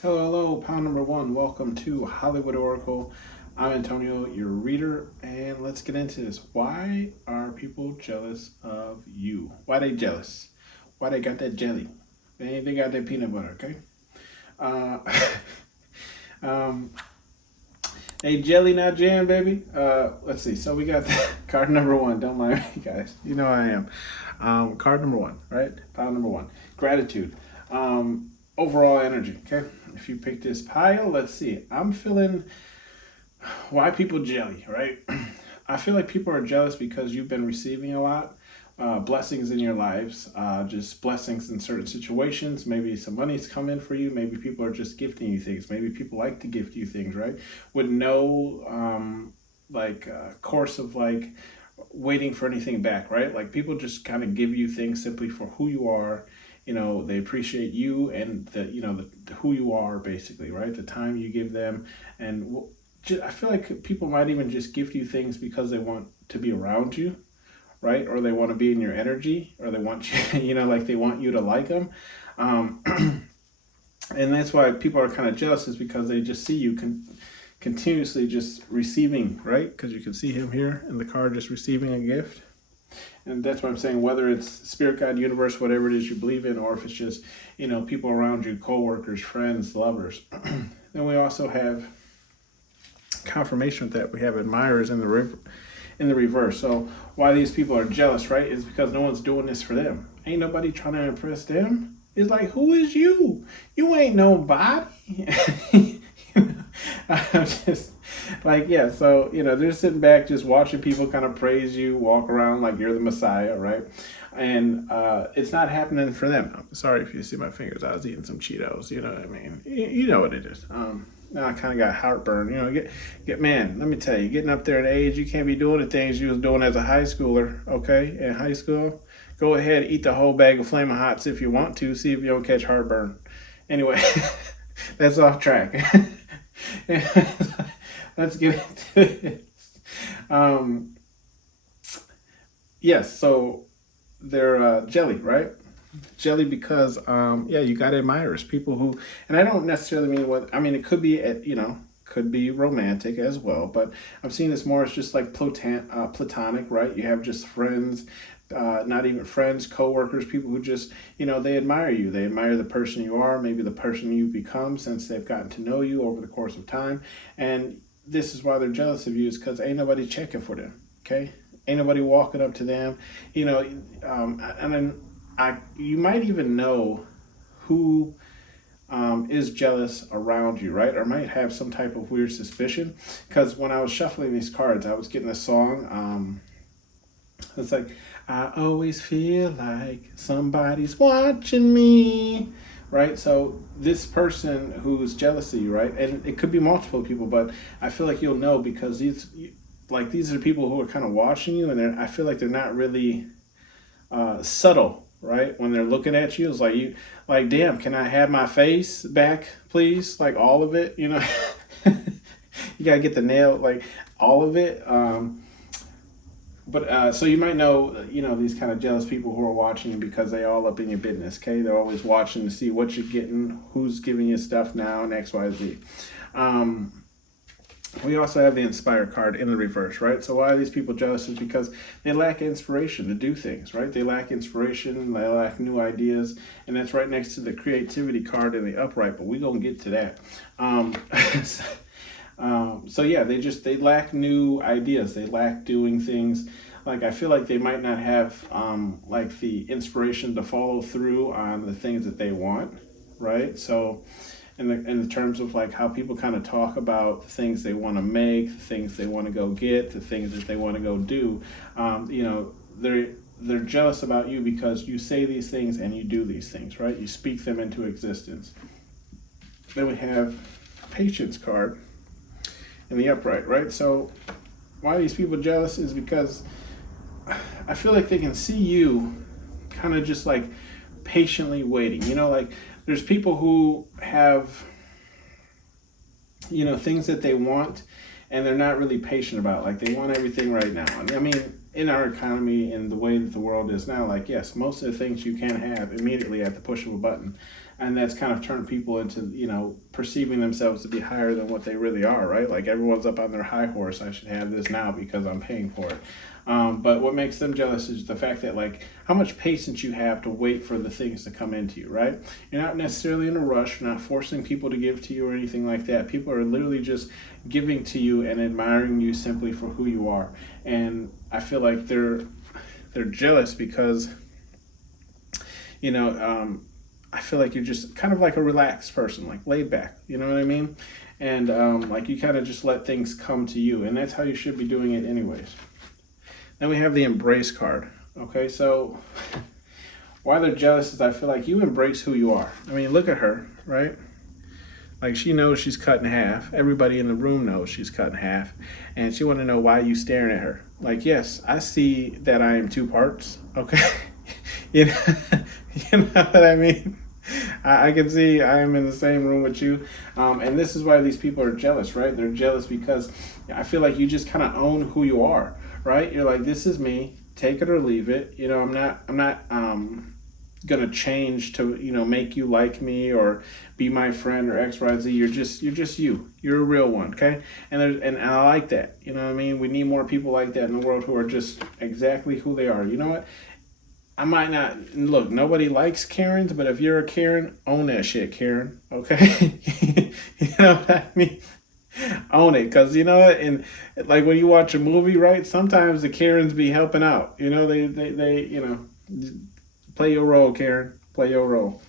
Hello, pound number one. Welcome to Hollywood Oracle. I'm Antonio, your reader, and let's get into this. Why are people jealous of you? Why they jealous? Why they got that jelly? They got that peanut butter, okay? Uh, um, hey, jelly, not jam, baby. Let's see. So we got card number one. Don't mind me, guys. You know I am. Card number one, right? Pound number one. Gratitude. Overall energy, okay? If you pick this pile, let's see. I'm feeling why people jelly, right? I feel like people are jealous because you've been receiving a lot, blessings in your lives, just blessings in certain situations. Maybe some money's come in for you. Maybe people are just gifting you things. Maybe people like to gift you things, right? With no course of waiting for anything back, right? Like people just kind of give you things simply for who you are. They appreciate you and who you are, basically, right? The time you give them. And I feel like people might even just gift you things because they want to be around you, right? Or they want to be in your energy, or they want you, like they want you to like them. And that's why people are kind of jealous, is because they just see you continuously just receiving, right? Because you can see him here in the card just receiving a gift. And that's what I'm saying, whether it's spirit, God, universe, whatever it is you believe in, or if it's just, people around you, co-workers, friends, lovers. Then we also have confirmation that we have admirers in the reverse. So why these people are jealous, right, is because no one's doing this for them. Ain't nobody trying to impress them. It's like, who is you? You ain't nobody. I'm just so they're sitting back just watching people kind of praise you, walk around like you're the Messiah, right? And it's not happening for them. I'm sorry if you see my fingers. I was eating some Cheetos. You know what I mean? You know what it is. Now I kind of got heartburn. Man, let me tell you, getting up there in age, you can't be doing the things you was doing as a high schooler. Okay, in high school, go ahead, eat the whole bag of Flamin' Hots if you want to. See if you don't catch heartburn. Anyway, that's off track. Let's get into it. Yes, so they're jelly, right? Jelly because, you got admirers, people who, and I don't necessarily mean it could be, could be romantic as well, but I'm seeing this more as just like platonic, right? You have just friends, not even friends, co-workers, people who just, they admire you. They admire the person you are, maybe the person you've become since they've gotten to know you over the course of time. And this is why they're jealous of you, is because ain't nobody checking for them, okay? Ain't nobody walking up to them, and then you might even know who is jealous around you, right? Or might have some type of weird suspicion. Because when I was shuffling these cards, I was getting a song. It's like, I always feel like somebody's watching me, right? So this person who's jealousy, right? And it could be multiple people, but I feel like you'll know because these are people who are kind of watching you, and I feel like they're not really subtle, right? When they're looking at you, it's like, damn, can I have my face back, please? Like all of it, you gotta get the nail, like all of it. But so you might know, these kind of jealous people who are watching you because they all up in your business, okay? They're always watching to see what you're getting, who's giving you stuff now, and X, Y, Z. We also have the Inspire card in the reverse, right? So why are these people jealous is because they lack inspiration to do things, right? They lack inspiration, they lack new ideas, and that's right next to the creativity card in the upright, but we're going to get to that. They lack new ideas. They lack doing things. Like, I feel like they might not have the inspiration to follow through on the things that they want, right? So in the terms of like how people kind of talk about the things they want to make, the things they want to go get, the things that they want to go do, they're jealous about you because you say these things and you do these things, right? You speak them into existence. Then we have Patience card in the upright, right? So why are these people jealous is because I feel like they can see you kind of just like patiently waiting. Like there's people who have, things that they want and they're not really patient about. Like they want everything right now. And I mean, in our economy and the way that the world is now, like, yes, most of the things you can have immediately at the push of a button. And that's kind of turned people into, perceiving themselves to be higher than what they really are, right? Like everyone's up on their high horse. I should have this now because I'm paying for it. But what makes them jealous is the fact that, like, how much patience you have to wait for the things to come into you, right? You're not necessarily in a rush. You're not forcing people to give to you or anything like that. People are literally just giving to you and admiring you simply for who you are. And I feel like they're jealous because, I feel like you're just kind of like a relaxed person, like laid back. You know what I mean? And like you kind of just let things come to you, and that's how you should be doing it anyways. Then we have the embrace card. Okay, so why they're jealous is I feel like you embrace who you are. I mean, look at her, right? Like she knows she's cut in half. Everybody in the room knows she's cut in half. And she want to know why you staring at her. Like, yes, I see that I am two parts. Okay. you know, you know what I mean? I can see I am in the same room with you. And this is why these people are jealous, right? They're jealous because I feel like you just kind of own who you are, right? You're like, this is me, take it or leave it. I'm not gonna change to, make you like me or be my friend or XYZ. You're just you. You're a real one, okay? And I like that. You know what I mean? We need more people like that in the world who are just exactly who they are. You know what? I might not look. Nobody likes Karens, but if you're a Karen, own that shit, Karen. Okay, you know what I mean? Own it, cause you know what? And like when you watch a movie, right? Sometimes the Karens be helping out. They play your role, Karen. Play your role.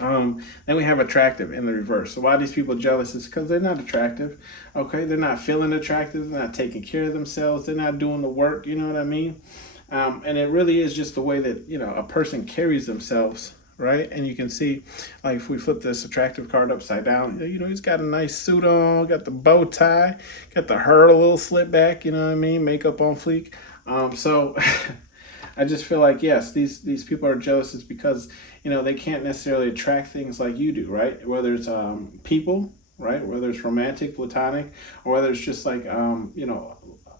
Then we have attractive in the reverse. So why are these people jealous? Is because they're not attractive. Okay, they're not feeling attractive. They're not taking care of themselves. They're not doing the work. You know what I mean? And it really is just the way that, a person carries themselves, right? And you can see, like, if we flip this attractive card upside down, he's got a nice suit on, got the bow tie, got the hair a little slicked back, you know what I mean? Makeup on fleek. So I just feel like, yes, these people are jealous. It's because, they can't necessarily attract things like you do, right? Whether it's people, right? Whether it's romantic, platonic, or whether it's just like,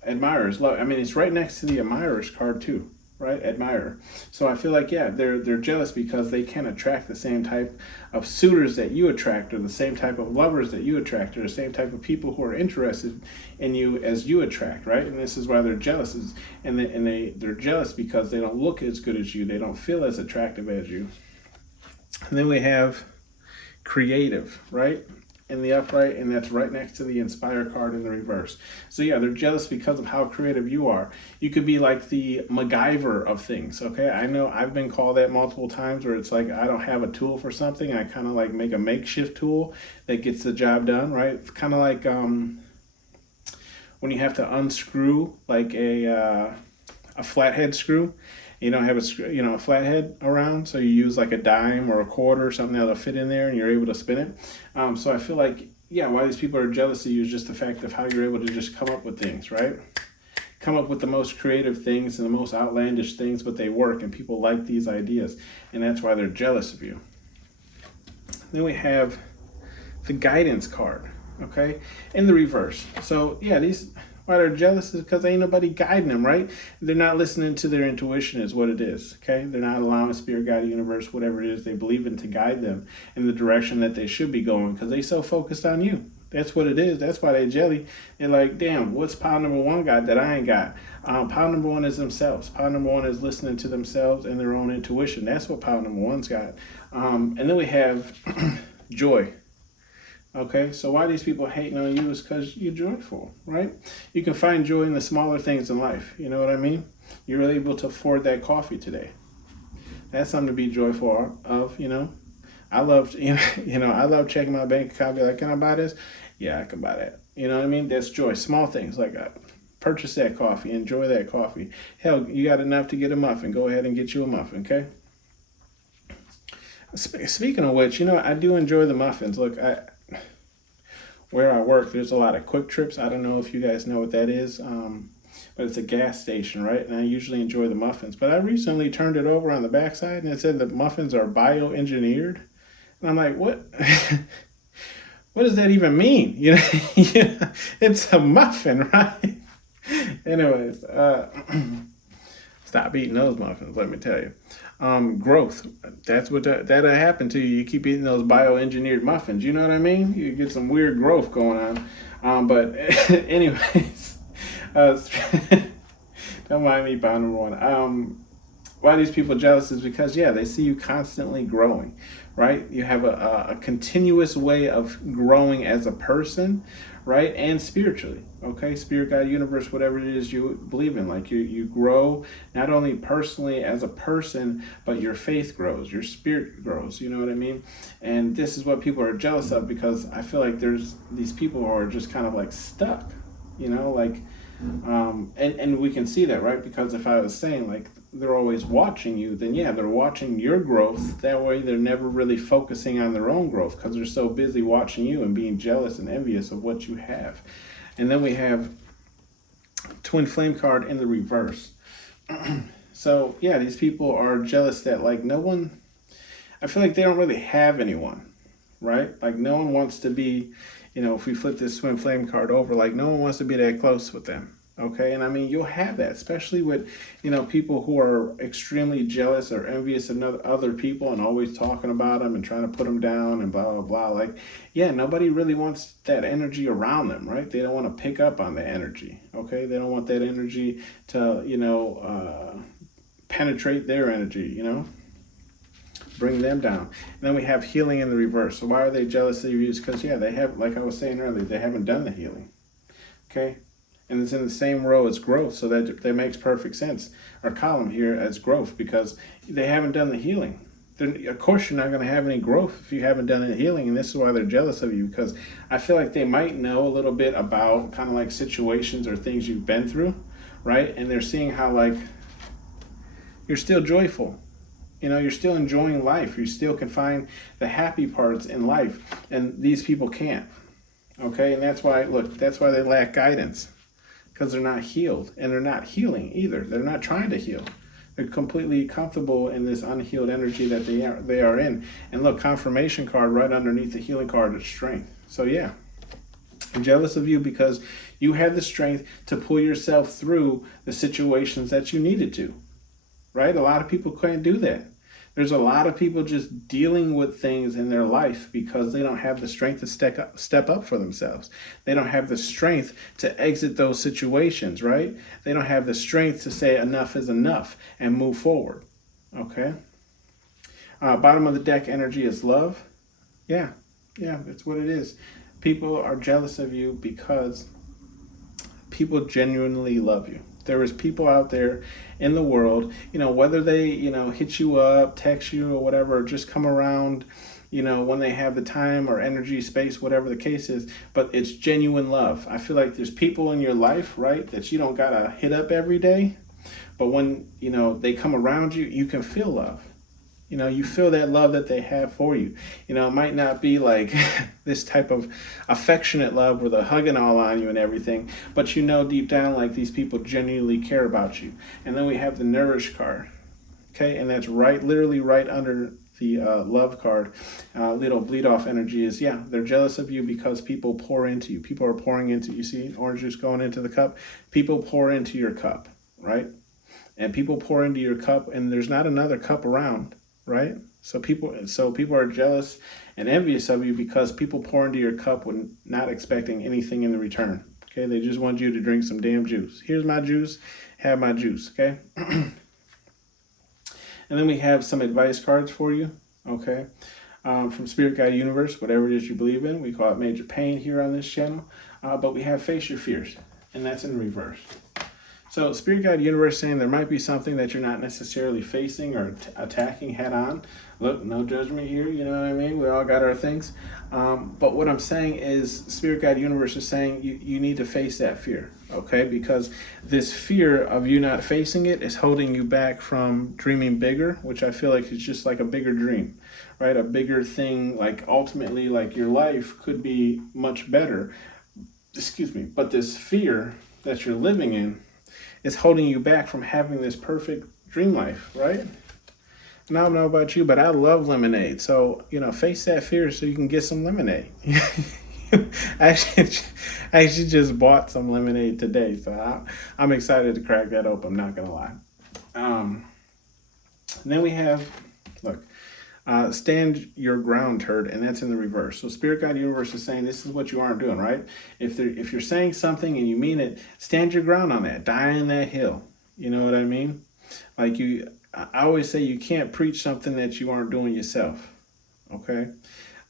admirers. Love. I mean, it's right next to the admirers card too, right? Admirer. So I feel like, yeah, they're jealous because they can attract the same type of suitors that you attract, or the same type of lovers that you attract, or the same type of people who are interested in you as you attract, right? And this is why they're jealous. They're jealous because they don't look as good as you. They don't feel as attractive as you. And then we have creative, right? In the upright, and that's right next to the inspire card in the reverse. So yeah, they're jealous because of how creative you are. You could be like the MacGyver of things, okay? I know I've been called that multiple times, where it's like I don't have a tool for something. I kind of like make a makeshift tool that gets the job done, right? It's kind of like when you have to unscrew like a flathead screw. You don't have a flathead around, so you use like a dime or a quarter or something that'll fit in there, and you're able to spin it. So I feel like, yeah, why these people are jealous of you is just the fact of how you're able to just come up with things, right? Come up with the most creative things and the most outlandish things, but they work, and people like these ideas, and that's why they're jealous of you. Then we have the guidance card, okay, in the reverse. So yeah, why they're jealous is because ain't nobody guiding them, right? They're not listening to their intuition is what it is, okay? They're not allowing spirit, guide, universe, whatever it is they believe in, to guide them in the direction that they should be going, because they so focused on you. That's what it is. That's why they jelly. They're like, damn, what's pile number one got that I ain't got? Pile number one is themselves. Pile number one is listening to themselves and their own intuition. That's what pile number one's got. And then we have joy. Okay, so why these people hating on you is because you're joyful, right? You can find joy in the smaller things in life. You know what I mean? You're able to afford that coffee today. That's something to be joyful of, I love, I love checking my bank account, be like, can I buy this? Yeah, I can buy that. You know what I mean? That's joy. Small things like purchase that coffee, enjoy that coffee. Hell, you got enough to get a muffin. Go ahead and get you a muffin, okay? Speaking of which, I do enjoy the muffins. Look, where I work, there's a lot of quick trips. I don't know if you guys know what that is. But but it's a gas station, right? And I usually enjoy the muffins. But I recently turned it over on the backside and it said the muffins are bioengineered. And I'm like, what? What does that even mean? Yeah, it's a muffin, right? Anyways, stop eating those muffins, let me tell you. Growth. That's what that'll happen to you. You keep eating those bioengineered muffins. You know what I mean? You get some weird growth going on. But anyways, don't mind me, bound number one. Why are these people jealous is because, yeah, they see you constantly growing, right? You have a continuous way of growing as a person, right? And spiritually, okay? Spirit, God, universe, whatever it is you believe in. Like you grow not only personally as a person, but your faith grows, your spirit grows, you know what I mean? And this is what people are jealous of, because I feel like there's these people who are just kind of like stuck, like, and we can see that, right? Because if I was saying like they're always watching you, then yeah, they're watching your growth. That way they're never really focusing on their own growth because they're so busy watching you and being jealous and envious of what you have. And then we have twin flame card in the reverse. So yeah, these people are jealous that like no one, I feel like they don't really have anyone, right? Like no one wants to be, if we flip this twin flame card over, like no one wants to be that close with them. Okay, and I mean, you'll have that, especially with, people who are extremely jealous or envious of other people and always talking about them and trying to put them down and blah, blah, blah. Like, yeah, nobody really wants that energy around them, right? They don't want to pick up on the energy, okay? They don't want that energy to, penetrate their energy, bring them down. And then we have healing in the reverse. So why are they jealous of you? Because, yeah, they have, like I was saying earlier, they haven't done the healing, okay? And it's in the same row as growth, so that makes perfect sense. Our column here as growth, because they haven't done the healing. Of course, you're not going to have any growth if you haven't done any healing, and this is why they're jealous of you, because I feel like they might know a little bit about kind of like situations or things you've been through, right? And they're seeing how like you're still joyful. You're still enjoying life. You still can find the happy parts in life, and these people can't. Okay, and that's why they lack guidance. Because they're not healed, and they're not healing either. They're not trying to heal. They're completely comfortable in this unhealed energy that they are in. And look, confirmation card right underneath the healing card is strength. So yeah, I'm jealous of you because you had the strength to pull yourself through the situations that you needed to, right? A lot of people can't do that. There's a lot of people just dealing with things in their life because they don't have the strength to step up for themselves. They don't have the strength to exit those situations, right? They don't have the strength to say enough is enough and move forward, okay? Bottom of the deck energy is love. Yeah, that's what it is. People are jealous of you because people genuinely love you. There is people out there in the world, whether they, hit you up, text you or whatever, or just come around, when they have the time or energy, space, whatever the case is, but it's genuine love. I feel like there's people in your life, right, that you don't gotta hit up every day, but when, they come around you, you can feel love. You feel that love that they have for you. It might not be like this type of affectionate love where they're hugging all on you and everything, but deep down like these people genuinely care about you. And then we have the nourish card, okay? And that's literally right under the love card. Little bleed off energy is, yeah, they're jealous of you because people pour into you. People are pouring into, you see orange juice going into the cup? People pour into your cup, right? And people pour into your cup and there's not another cup around. Right? So people are jealous and envious of you because people pour into your cup when not expecting anything in the return. Okay, they just want you to drink some damn juice. Here's my juice, have my juice, okay? And then we have some advice cards for you, okay? From Spirit Guide Universe, whatever it is you believe in. We call it Major Pain here on this channel. But we have Face Your Fears, and that's in reverse. So Spirit Guide Universe saying there might be something that you're not necessarily facing or attacking head on. Look, no judgment here, you know what I mean? We all got our things. But what I'm saying is Spirit Guide Universe is saying you need to face that fear, okay? Because this fear of you not facing it is holding you back from dreaming bigger, which I feel like is just like a bigger dream, right? A bigger thing, like ultimately like your life could be much better. Excuse me. But this fear that you're living in, It's holding you back from having this perfect dream life, right? And I don't know about you, but I love lemonade. So, face that fear so you can get some lemonade. I actually, I actually just bought some lemonade today, so I'm excited to crack that open. I'm not gonna lie. Um, then we have, look, stand your ground, turd, and that's in the reverse. So Spirit Guide Universe is saying this is what you aren't doing, right? If you're saying something and you mean it, stand your ground on that. Die on that hill. You know what I mean? Like I always say you can't preach something that you aren't doing yourself. Okay.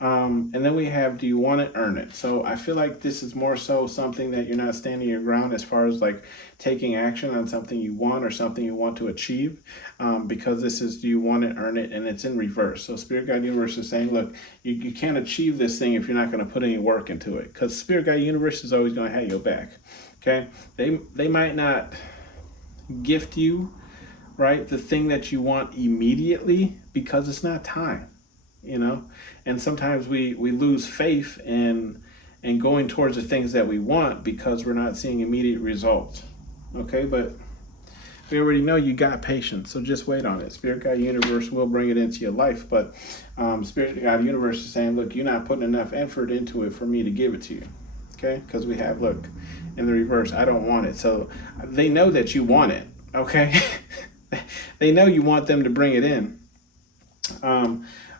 And then we have, do you want it, earn it? So I feel like this is more so something that you're not standing your ground as far as like taking action on something you want or something you want to achieve, because this is, do you want it, earn it? And it's in reverse. So Spirit Guide Universe is saying, look, you can't achieve this thing if you're not going to put any work into it, because Spirit Guide Universe is always going to have your back. Okay. They might not gift you, right, the thing that you want immediately because it's not time. And sometimes we lose faith in going towards the things that we want because we're not seeing immediate results. Okay, but we already know you got patience, so just wait on it. Spirit Guide Universe will bring it into your life, but Spirit Guide Universe is saying, look, you're not putting enough effort into it for me to give it to you. Okay, because we have, look, in the reverse, I don't want it. So they know that you want it. Okay, they know you want them to bring it in.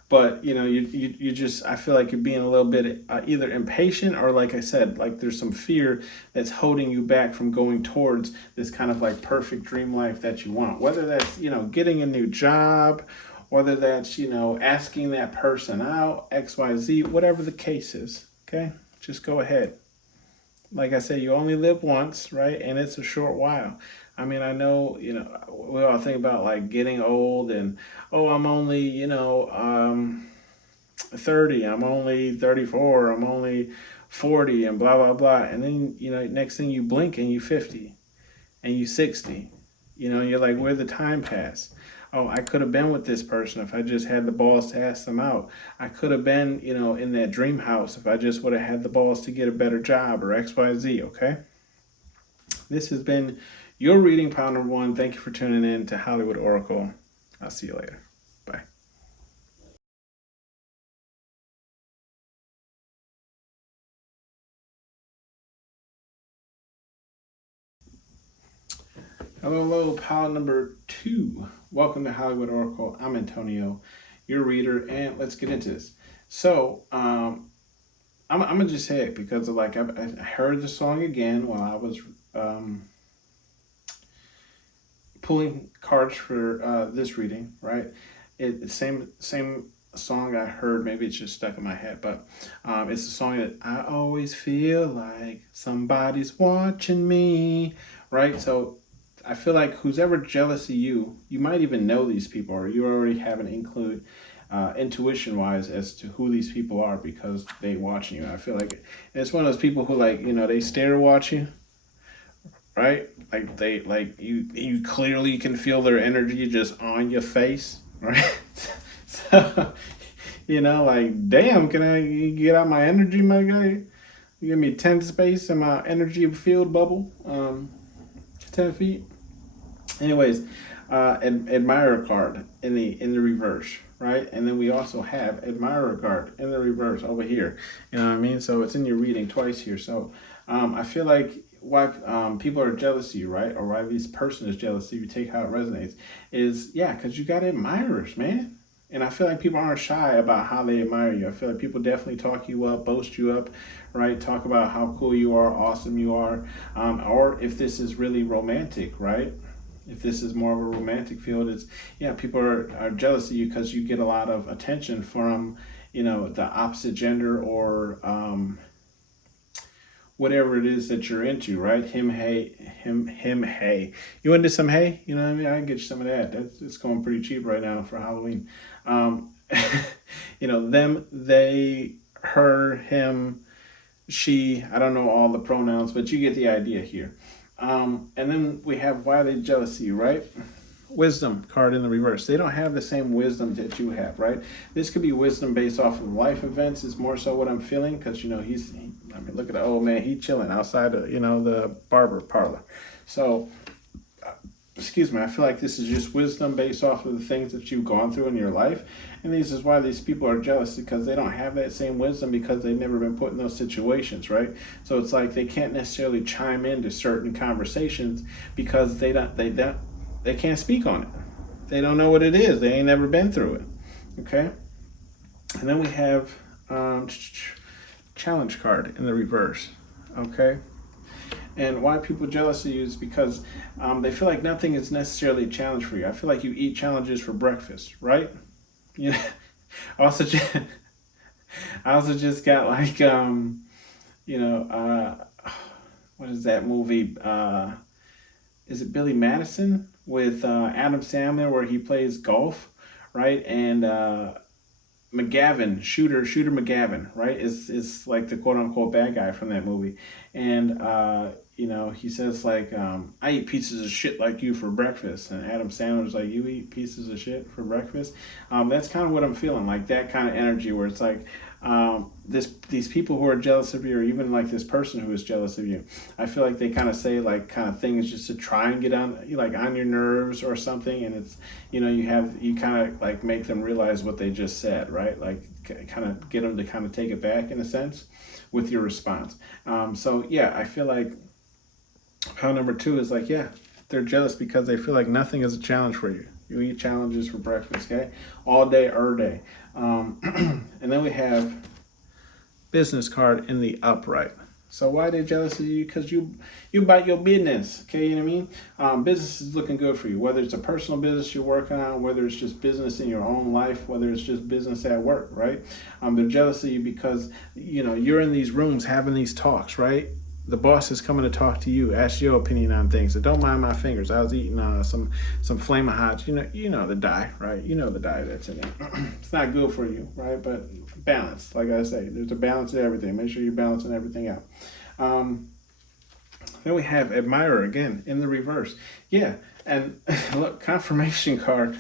But you just, I feel like you're being a little bit either impatient or, like I said, like there's some fear that's holding you back from going towards this kind of like perfect dream life that you want. Whether that's getting a new job, whether that's asking that person out, XYZ, whatever the case is. Okay, just go ahead. Like I said, you only live once, right? And it's a short while. I mean, I know, we all think about like getting old and, oh, I'm only, 30, I'm only 34, I'm only 40 and blah, blah, blah. And then, next thing you blink and you 50 and you 60, you're like, where'd the time pass? Oh, I could have been with this person if I just had the balls to ask them out. I could have been, in that dream house if I just would have had the balls to get a better job or XYZ, okay? This has been your reading, pile number 1. Thank you for tuning in to Hollywood Oracle. I'll see you later. Bye. Hello, pile number 2. Welcome to Hollywood Oracle. I'm Antonio, your reader, and let's get into this. So, I'm gonna just say it because of, like, I heard the song again while I was pulling cards for this reading, right? Same song I heard. Maybe it's just stuck in my head, but it's a song that I always feel like somebody's watching me, right? So I feel like who's ever jealous of you, you might even know these people, or you already have an intuition-wise as to who these people are because they watching you. I feel like it's one of those people who, like, they stare watch you, right? Like you clearly can feel their energy just on your face, right? So, like, damn, can I get out my energy, my guy? You give me 10 space in my energy field bubble, 10 feet. Anyways, admirer card in the reverse, right? And then we also have admirer card in the reverse over here. You know what I mean? So it's in your reading twice here. So I feel like why people are jealous of you, right? Or why this person is jealous of you, take how it resonates, is, yeah, because you got admirers, man. And I feel like people aren't shy about how they admire you. I feel like people definitely talk you up, boast you up, right? Talk about how cool you are, awesome you are. Or if this is really romantic, right? If this is more of a romantic field, it's, yeah, people are jealous of you because you get a lot of attention from, the opposite gender or whatever it is that you're into, right? Him, hey. You into some hay? You know what I mean? I can get you some of that. It's going pretty cheap right now for Halloween. Them, they, her, him, she. I don't know all the pronouns, but you get the idea here. And then we have why they jealous of you, right? Wisdom card in the reverse. They don't have the same wisdom that you have, right? This could be wisdom based off of life events is more so what I'm feeling, because look at the old man, he chilling outside of the barber parlor. So excuse me, I feel like this is just wisdom based off of the things that you've gone through in your life. And this is why these people are jealous, because they don't have that same wisdom, because they've never been put in those situations, right? So it's like they can't necessarily chime into certain conversations because they can't speak on it. They don't know what it is. They ain't never been through it. Okay? And then we have challenge card in the reverse. Okay? And why people jealous of you is because they feel like nothing is necessarily a challenge for you. I feel like you eat challenges for breakfast, right? You know, also just, I also just got like what is that movie? Is it Billy Madison with Adam Sandler where he plays golf, right? And McGavin, shooter McGavin, right, is like the quote unquote bad guy from that movie, and he says like, I eat pieces of shit like you for breakfast, and Adam Sandler's like, you eat pieces of shit for breakfast. That's kind of what I'm feeling, like that kind of energy where it's like, these people who are jealous of you, or even like this person who is jealous of you, I feel like they kind of say like kind of things just to try and get on your nerves or something, and it's you kind of like make them realize what they just said, right? Like kind of get them to kind of take it back in a sense with your response. So yeah, I feel like pile number 2 is like, yeah, they're jealous because they feel like nothing is a challenge for you. You eat challenges for breakfast, okay? All day, every day. And then we have business card in the upright. So why are they jealous of you? Because you bite your business, okay? You know what I mean? Business is looking good for you, whether it's a personal business you're working on, whether it's just business in your own life, whether it's just business at work, right? They're jealous of you because, you're in these rooms having these talks, right? The boss is coming to talk to you, ask your opinion on things. So don't mind my fingers. I was eating some Flamin' Hots. You know the dye, right? You know the dye that's in it. It's not good for you, right? But balance, like I say, there's a balance to everything. Make sure you're balancing everything out. Then we have admirer again in the reverse. Yeah, and look, confirmation card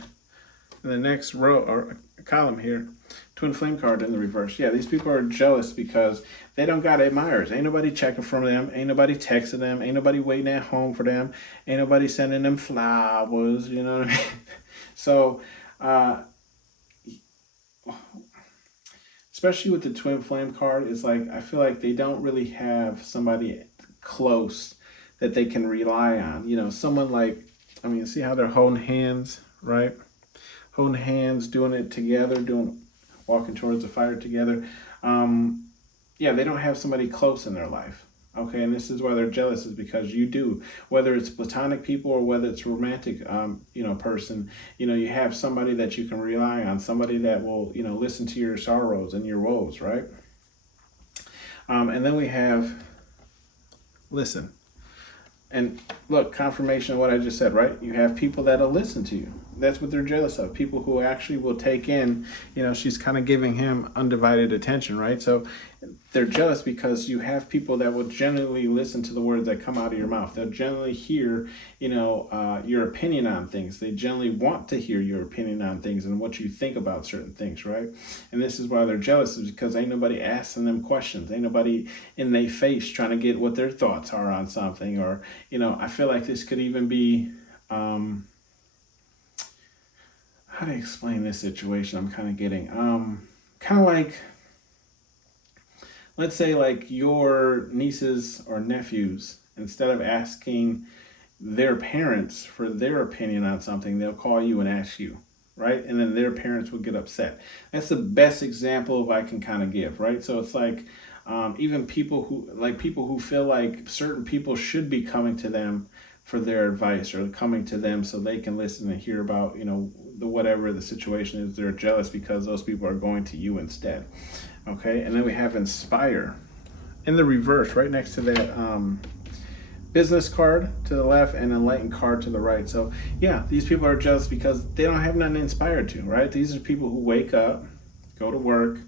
in the next row or column here. Twin flame card in the reverse. Yeah, these people are jealous because they don't got admirers. Ain't nobody checking for them. Ain't nobody texting them. Ain't nobody waiting at home for them. Ain't nobody sending them flowers. You know what I mean? So, especially with the twin flame card, it's like I feel like they don't really have somebody close that they can rely on. Someone like, see how they're holding hands, right? Holding hands, doing it together, walking towards the fire together. Yeah, they don't have somebody close in their life. Okay, and this is why they're jealous, is because you do. Whether it's platonic people or whether it's romantic, person, you have somebody that you can rely on, somebody that will, listen to your sorrows and your woes, right? And then we have listen. And look, confirmation of what I just said, right? You have people that'll listen to you. That's what they're jealous of. People who actually will take in, she's kind of giving him undivided attention, right? So they're jealous because you have people that will genuinely listen to the words that come out of your mouth. They'll generally hear, your opinion on things. They generally want to hear your opinion on things and what you think about certain things, right? And this is why they're jealous, is because ain't nobody asking them questions. Ain't nobody in their face trying to get what their thoughts are on something. Or, I feel like this could even be, how to explain this situation I'm kind of getting. Kind of like, let's say like your nieces or nephews, instead of asking their parents for their opinion on something, they'll call you and ask you, right? And then their parents will get upset. That's the best example I can kind of give, right? So it's like, even people who feel like certain people should be coming to them for their advice, or coming to them so they can listen and hear about, whatever the situation is. They're jealous because those people are going to you instead. Okay, and then we have inspire in the reverse, right next to that business card to the left and enlightened card to the right. So yeah, these people are jealous because they don't have nothing inspired to, right? These are people who wake up, go to work,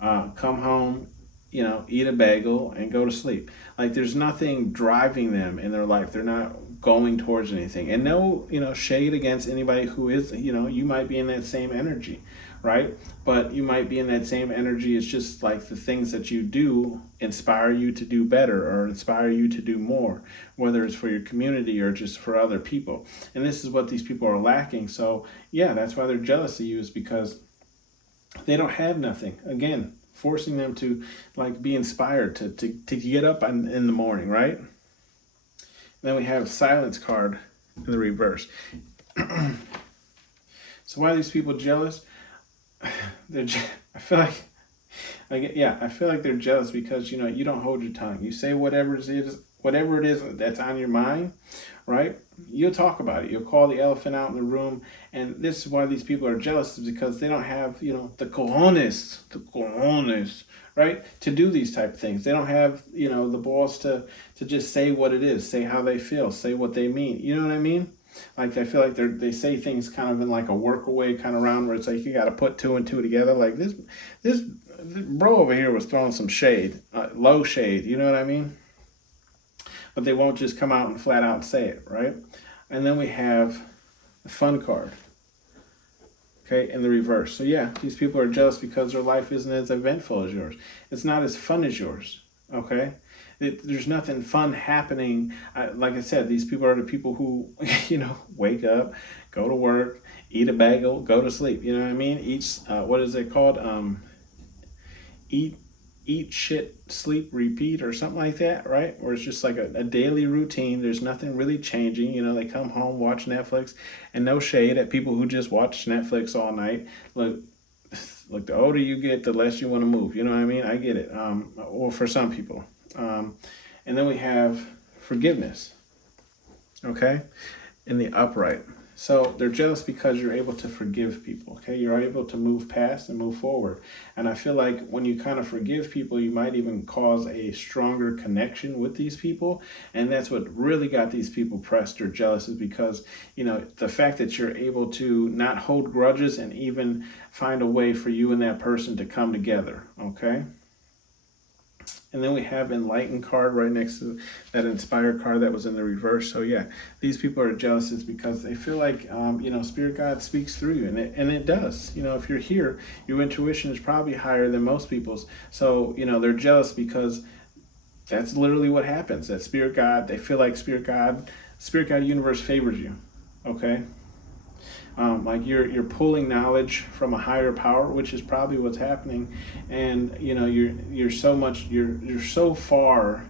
come home, eat a bagel and go to sleep. Like there's nothing driving them in their life. They're not going towards anything. And no, shade against anybody who is, you might be in that same energy, right? But you might be in that same energy. It's just like the things that you do inspire you to do better or inspire you to do more, whether it's for your community or just for other people. And this is what these people are lacking. So yeah, that's why they're jealous of you, is because they don't have nothing. Again, forcing them to like be inspired to get up in the morning, right? And then we have silence card in the reverse. So why are these people jealous? I feel I feel like they're jealous because you don't hold your tongue. You say whatever it is that's on your mind, right? You'll talk about it. You'll call the elephant out in the room, and this is why these people are jealous, is because they don't have the cojones, right, to do these type of things. They don't have the balls to just say what it is, say how they feel, say what they mean. You know what I mean? Like I feel like they say things kind of in like a workaway kind of round where it's like you got to put two and two together. Like this bro over here was throwing some shade, low shade. You know what I mean? But they won't just come out and flat out say it, right? And then we have the fun card, okay, in the reverse. So yeah, these people are jealous because their life isn't as eventful as yours. It's not as fun as yours, okay? There's nothing fun happening. Like I said, these people are the people who, wake up, go to work, eat a bagel, go to sleep. You know what I mean? What is it called? Eat, shit, sleep, repeat, or something like that, right? Where it's just like a daily routine. There's nothing really changing. They come home, watch Netflix, and no shade at people who just watch Netflix all night. Look, the older you get, the less you want to move. You know what I mean? I get it. Or for some people. And then we have forgiveness, okay, in the upright. So they're jealous because you're able to forgive people, okay? You're able to move past and move forward. And I feel like when you kind of forgive people, you might even cause a stronger connection with these people. And that's what really got these people pressed or jealous, is because, the fact that you're able to not hold grudges and even find a way for you and that person to come together, okay? And then we have Enlightened card right next to that Inspired card that was in the reverse. So yeah, these people are jealous is because they feel like, Spirit God speaks through you. And it does. If you're here, your intuition is probably higher than most people's. So, they're jealous because that's literally what happens. That Spirit God, they feel like Spirit God universe favors you. Okay? Like you're pulling knowledge from a higher power, which is probably what's happening, and you're so far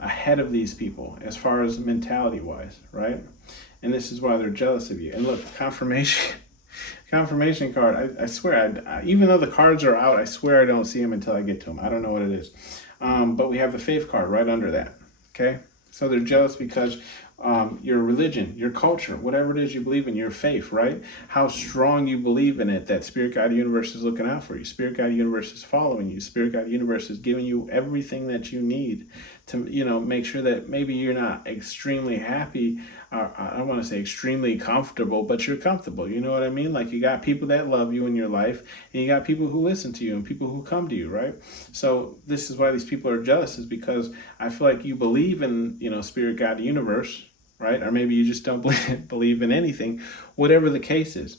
ahead of these people as far as mentality wise, right? And this is why they're jealous of you. And look, confirmation card. I swear, even though the cards are out, I swear I don't see them until I get to them. I don't know what it is, but we have the faith card right under that. Okay, so they're jealous because your religion, your culture, whatever it is you believe in, your faith, right? How strong you believe in it, that Spirit God Universe is looking out for you. Spirit God Universe is following you. Spirit God Universe is giving you everything that you need to, make sure that maybe you're not extremely happy. I don't want to say extremely comfortable, but you're comfortable. You know what I mean? Like you got people that love you in your life, and you got people who listen to you and people who come to you, right? So this is why these people are jealous, is because I feel like you believe in, Spirit God Universe, right? Or maybe you just don't believe in anything, whatever the case is.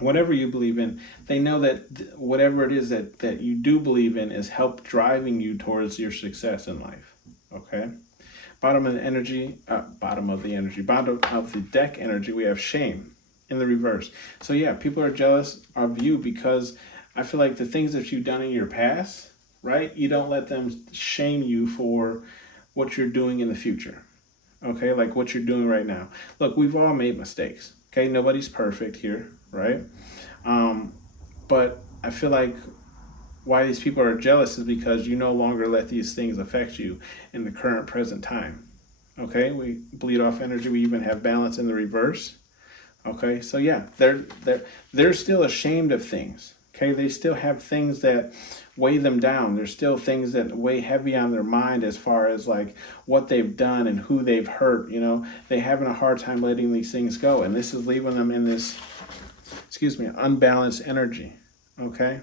Whatever you believe in, they know that whatever it is that you do believe in is help driving you towards your success in life, okay? Bottom of the deck energy, we have shame in the reverse. So yeah, people are jealous of you because I feel like the things that you've done in your past, right? You don't let them shame you for what you're doing in the future. Okay, like what you're doing right now. Look, we've all made mistakes. Okay, nobody's perfect here, right? But I feel like why these people are jealous is because you no longer let these things affect you in the current present time. Okay, we bleed off energy. We even have balance in the reverse. Okay, so yeah, they're still ashamed of things. Okay, they still have things that weigh them down. There's still things that weigh heavy on their mind as far as like what they've done and who they've hurt. They're having a hard time letting these things go, and this is leaving them in this, unbalanced energy. Okay,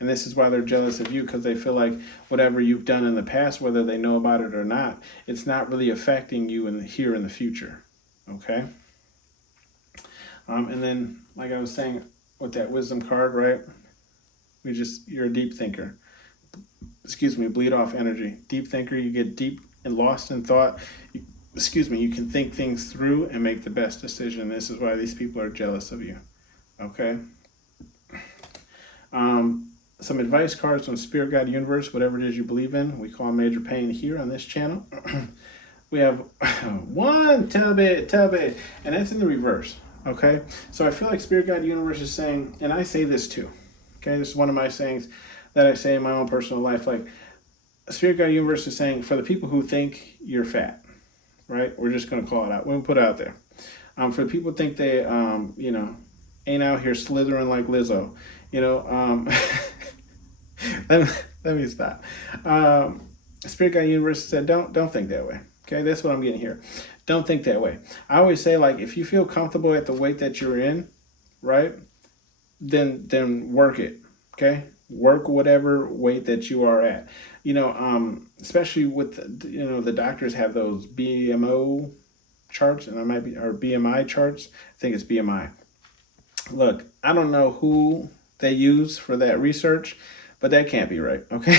and this is why they're jealous of you, because they feel like whatever you've done in the past, whether they know about it or not, it's not really affecting you here in the future. Okay, and then like I was saying, with that wisdom card, right? You're a deep thinker. Excuse me, bleed off energy. Deep thinker, you get deep and lost in thought. You can think things through and make the best decision. This is why these people are jealous of you. Okay. Some advice cards from Spirit Guide Universe, whatever it is you believe in. We call major pain here on this channel. We have one Tubby, and that's in the reverse. Okay. So I feel like Spirit Guide Universe is saying, and I say this too. Okay. This is one of my sayings that I say in my own personal life. Like, Spirit Guide Universe is saying, for the people who think you're fat, right? We're just going to call it out. We're going to put it out there. For the people who think they, ain't out here slithering like Lizzo, let me stop. Spirit Guide Universe said, don't think that way. Okay, that's what I'm getting here. Don't think that way. I always say, like, if you feel comfortable at the weight that you're in, right, then work it. Okay, work whatever weight that you are at. Especially with the doctors have those BMO charts, and or BMI charts. I think it's BMI. Look, I don't know who they use for that research, but that can't be right. Okay.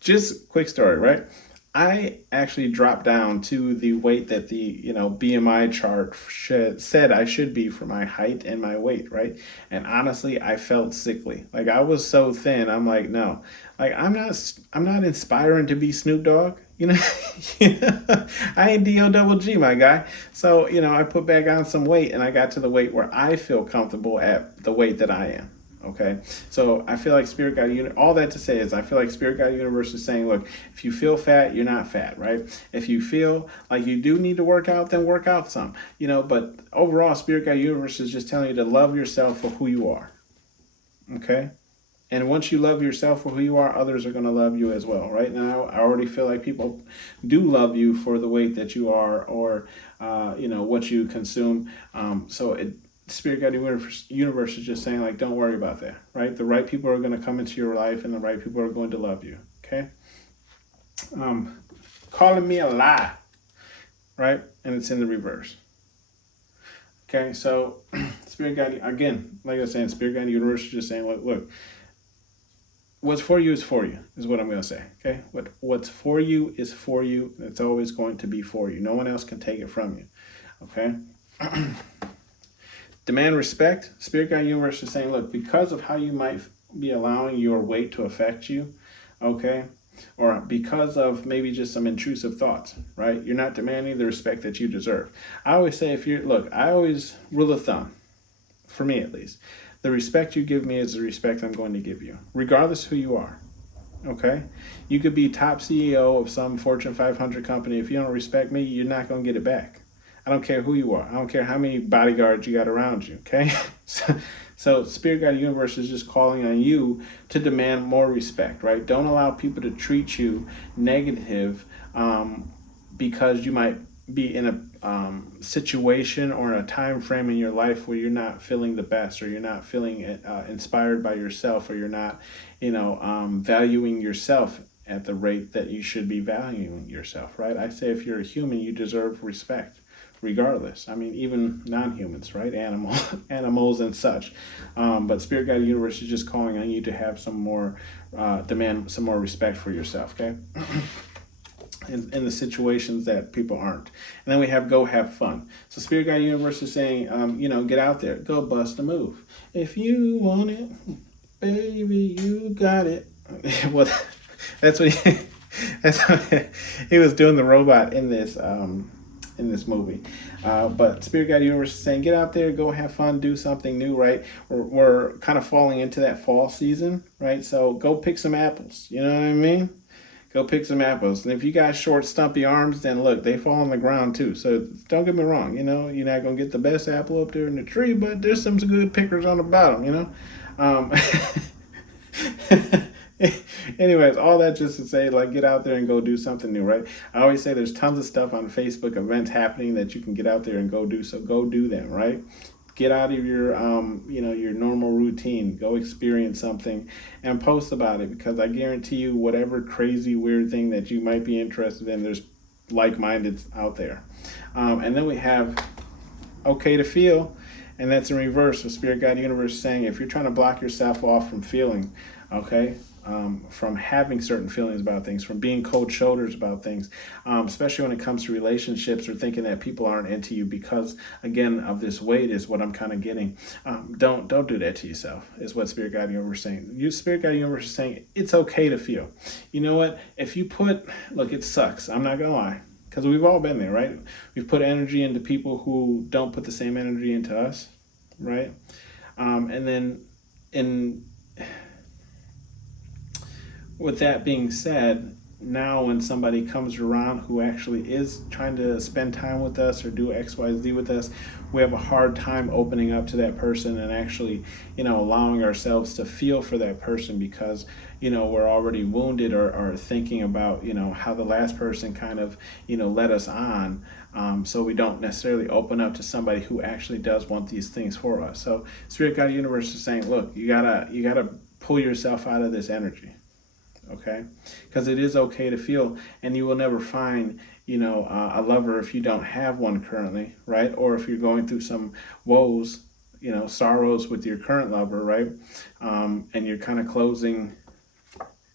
Just quick story, right? I actually dropped down to the weight that the BMI chart said I should be for my height and my weight, right? And honestly, I felt sickly. Like, I was so thin. I'm like, no, like, I'm not inspiring to be Snoop Dogg. I ain't D-O-double-G, my guy. So I put back on some weight, and I got to the weight where I feel comfortable at the weight that I am. Okay, so I feel like Spirit Guide all that to say is, I feel like Spirit Guide Universe is saying, look, if you feel fat, you're not fat, right? If you feel like you do need to work out, then work out some, but overall, Spirit Guide Universe is just telling you to love yourself for who you are. Okay, and once you love yourself for who you are, others are going to love you as well. Right now, I already feel like people do love you for the weight that you are, or what you consume. Spirit Guide Universe is just saying, like, don't worry about that, right? The right people are going to come into your life, and the right people are going to love you, okay? Calling me a lie, right? And it's in the reverse. Okay, so Spirit Guide, again, like I was saying, Spirit Guide Universe is just saying, look, what's for you is for you, is what I'm going to say, okay? What's for you is for you, and it's always going to be for you. No one else can take it from you, okay? Demand respect. Spirit Guide Universe is saying, look, because of how you might be allowing your weight to affect you, okay, or because of maybe just some intrusive thoughts, right, you're not demanding the respect that you deserve. I always say, I always rule of thumb, for me at least, the respect you give me is the respect I'm going to give you, regardless who you are, okay? You could be top CEO of some Fortune 500 company. If you don't respect me, you're not going to get it back. I don't care who you are. I don't care how many bodyguards you got around you, okay? So Spirit Guide Universe is just calling on you to demand more respect, right? Don't allow people to treat you negative because you might be in a situation or in a time frame in your life where you're not feeling the best, or you're not feeling inspired by yourself, or you're not, valuing yourself at the rate that you should be valuing yourself, right? I say, if you're a human, you deserve respect. Regardless, I mean, even non-humans, right? Animals and such. But Spirit Guide Universe is just calling on you to have some more, demand some more respect for yourself, okay? in the situations that people aren't. And then we have go have fun. So Spirit Guide Universe is saying, get out there, go bust a move. If you want it, baby, you got it. Well, that's what he was doing, the robot in this movie. But Spirit Guide Universe is saying, get out there, go have fun, do something new, right? We're kind of falling into that fall season, right? So go pick some apples, you know what I mean? Go pick some apples. And if you got short, stumpy arms, then look, they fall on the ground too. So don't get me wrong, you're not going to get the best apple up there in the tree, but there's some good pickers on the bottom, Anyways, all that just to say, like, get out there and go do something new, right? I always say there's tons of stuff on Facebook, events happening that you can get out there and go do. So go do them, right? Get out of your, your normal routine. Go experience something and post about it, because I guarantee you, whatever crazy, weird thing that you might be interested in, there's like-minded out there. And then we have okay to feel. And that's in reverse. The Spirit Guide Universe is saying if you're trying to block yourself off from feeling, okay, from having certain feelings about things, from being cold shoulders about things, especially when it comes to relationships or thinking that people aren't into you because, again, of this weight is what I'm kind of getting. Don't do that to yourself, is what Spirit Guide Universe is saying. You Spirit Guide Universe is saying it's okay to feel. You know what? If you look, it sucks. I'm not going to lie. Because we've all been there, right? We've put energy into people who don't put the same energy into us, right? And then with that being said, now when somebody comes around who actually is trying to spend time with us or do X, Y, Z with us, we have a hard time opening up to that person and actually, allowing ourselves to feel for that person because, we're already wounded or thinking about, how the last person kind of, led us on. So we don't necessarily open up to somebody who actually does want these things for us. So Spirit Guide Universe is saying, look, you gotta pull yourself out of this energy. Okay, because it is okay to feel, and you will never find a lover if you don't have one currently, right? Or if you're going through some woes, sorrows with your current lover, right? And you're kind of closing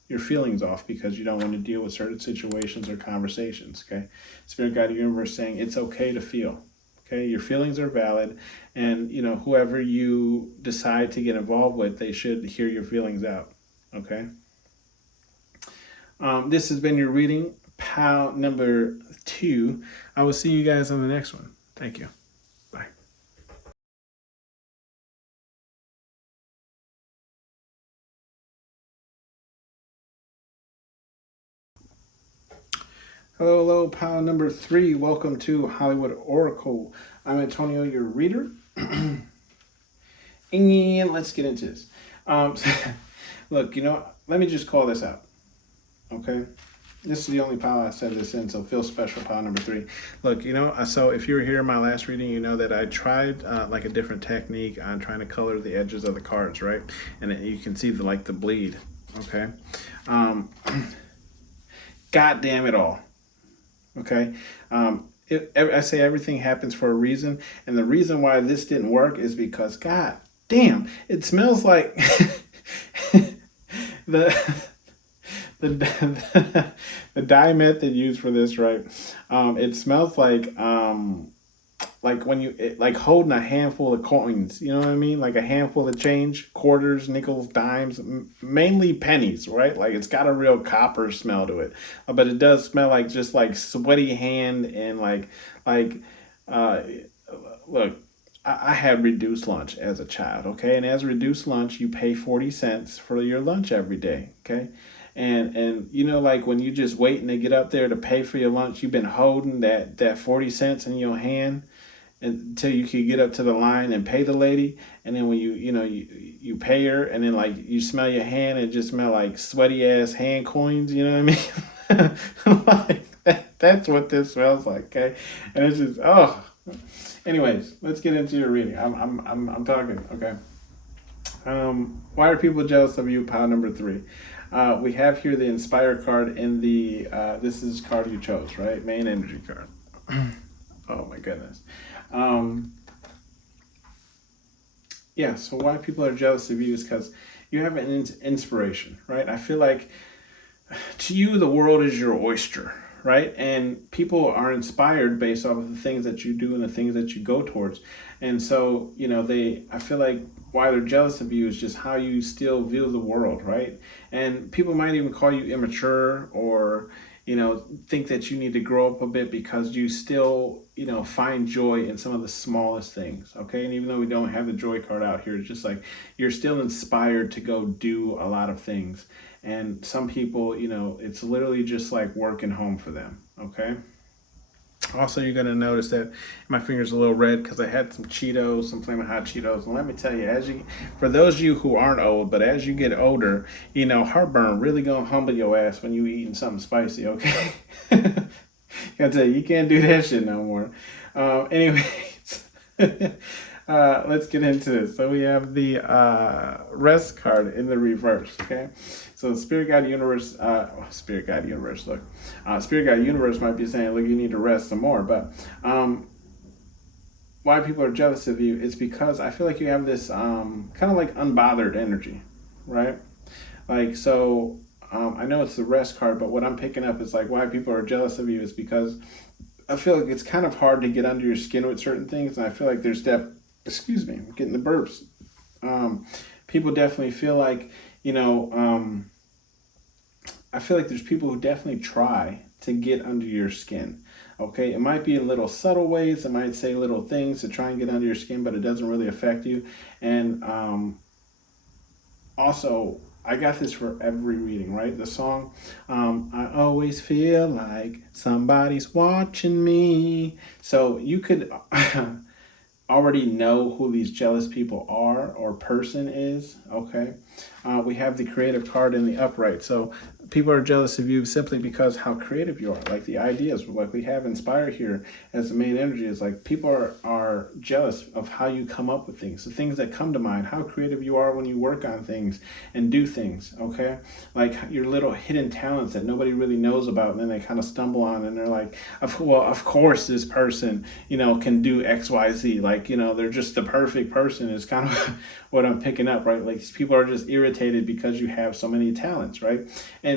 your feelings off because you don't want to deal with certain situations or conversations. Okay, Spirit Guide Universe saying it's okay to feel. Okay, your feelings are valid, and whoever you decide to get involved with, they should hear your feelings out. Okay. This has been your reading, pal number 2. I will see you guys on the next one. Thank you. Bye. Hello, pal number 3. Welcome to Hollywood Oracle. I'm Antonio, your reader. And let's get into this. Look, let me just call this out. Okay? This is the only pile I said this in, so feel special, pile number 3. Look, so if you were here in my last reading, you know that I tried like a different technique on trying to color the edges of the cards, right? And you can see the bleed, okay? God damn it all, okay? I say everything happens for a reason, and the reason why this didn't work is because, God damn, it smells like the dye method used for this, right? It smells like when like holding a handful of coins. You know what I mean? Like a handful of change, quarters, nickels, dimes, mainly pennies, right? Like it's got a real copper smell to it, but it does smell like just like sweaty hand and uh, look. I had reduced lunch as a child, okay? And as reduced lunch, you pay 40 cents for your lunch every day, okay? And like when you just waiting to get up there to pay for your lunch, you've been holding that 40 cents in your hand until you could get up to the line and pay the lady. And then when you pay her, and then like you smell your hand, it just smell like sweaty ass hand coins, you know what I mean? That's what this smells like, okay? And it's just, oh. Anyways, let's get into your reading. I'm talking, okay? Why are people jealous of you? Pile number 3. We have here the Inspire card in the, this is card you chose, right? Main energy card. Oh my goodness. Yeah, so why people are jealous of you is because you have an inspiration, right? I feel like to you, the world is your oyster, right? And people are inspired based off of the things that you do and the things that you go towards. And so, I feel like why they're jealous of you is just how you still view the world, right? And people might even call you immature or, think that you need to grow up a bit because you still, find joy in some of the smallest things, okay? And even though we don't have the joy card out here, it's just like you're still inspired to go do a lot of things. And some people, it's literally just like working home for them, okay? Also, you're going to notice that my finger's a little red because I had some Cheetos, some Flamin' Hot Cheetos. And let me tell you, for those of you who aren't old, but as you get older, heartburn really going to humble your ass when you eating something spicy, okay? Gotta tell you, you can't do that shit no more. Anyways, let's get into this. So we have the rest card in the reverse, okay? So Spirit Guide Universe, look. Spirit Guide Universe might be saying, look, you need to rest some more. But why people are jealous of you is because I feel like you have this kind of like unbothered energy, right? Like, so I know it's the rest card, but what I'm picking up is like why people are jealous of you is because I feel like it's kind of hard to get under your skin with certain things. And I feel like there's excuse me, I'm getting the burps. People definitely feel like, you know, I feel like there's people who definitely try to get under your skin. Okay, it might be in little subtle ways. It might say little things to try and get under your skin, but it doesn't really affect you. And also, I got this for every reading, right? The song, I always feel like somebody's watching me. So you could already know who these jealous people are or person is, okay? We have the creative card in the upright. So people are jealous of you simply because how creative you are. Like the ideas, like we have inspire here as the main energy is like people are jealous of how you come up with things, the things that come to mind, how creative you are when you work on things and do things, okay? Like your little hidden talents that nobody really knows about and then they kind of stumble on and they're like, well, of course this person, you know, can do XYZ. Like, you know, they're just the perfect person is kind of what I'm picking up, right? Like people are just irritated because you have so many talents, right? And